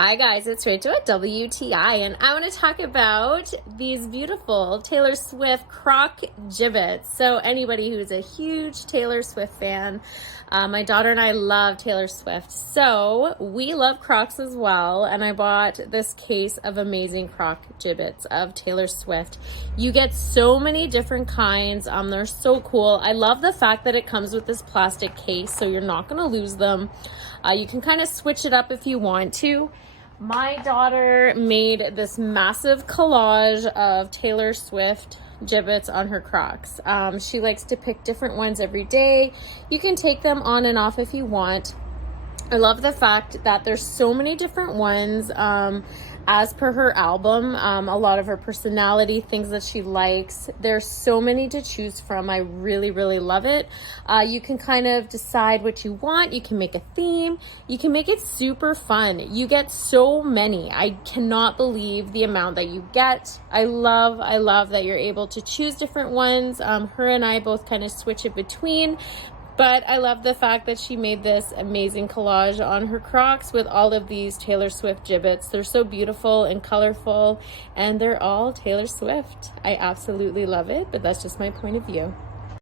Hi guys, it's Rachel at WTI, and I want to talk about these beautiful Taylor Swift Croc Jibbitz. So anybody who's a huge Taylor Swift fan, my daughter and I love Taylor Swift, so we love Crocs as well, and I bought this case of amazing Croc Jibbitz of Taylor Swift. You get so many different kinds. They're so cool. I love the fact that it comes with this plastic case, so you're not going to lose them. You can kind of switch it up if you want to. My daughter made this massive collage of Taylor Swift Jibbitz on her Crocs. She likes to pick different ones every day. You can take them on and off if you want. I love the fact that there's so many different ones as per her album, a lot of her personality, things that she likes. There's so many to choose from. I really, really love it. You can kind of decide what you want. You can make a theme. You can make it super fun. You get so many. I cannot believe the amount that you get. I love that you're able to choose different ones. Her and I both kind of switch it between. But I love the fact that she made this amazing collage on her Crocs with all of these Taylor Swift Jibbitz. They're so beautiful and colorful, and they're all Taylor Swift. I absolutely love it, but that's just my point of view.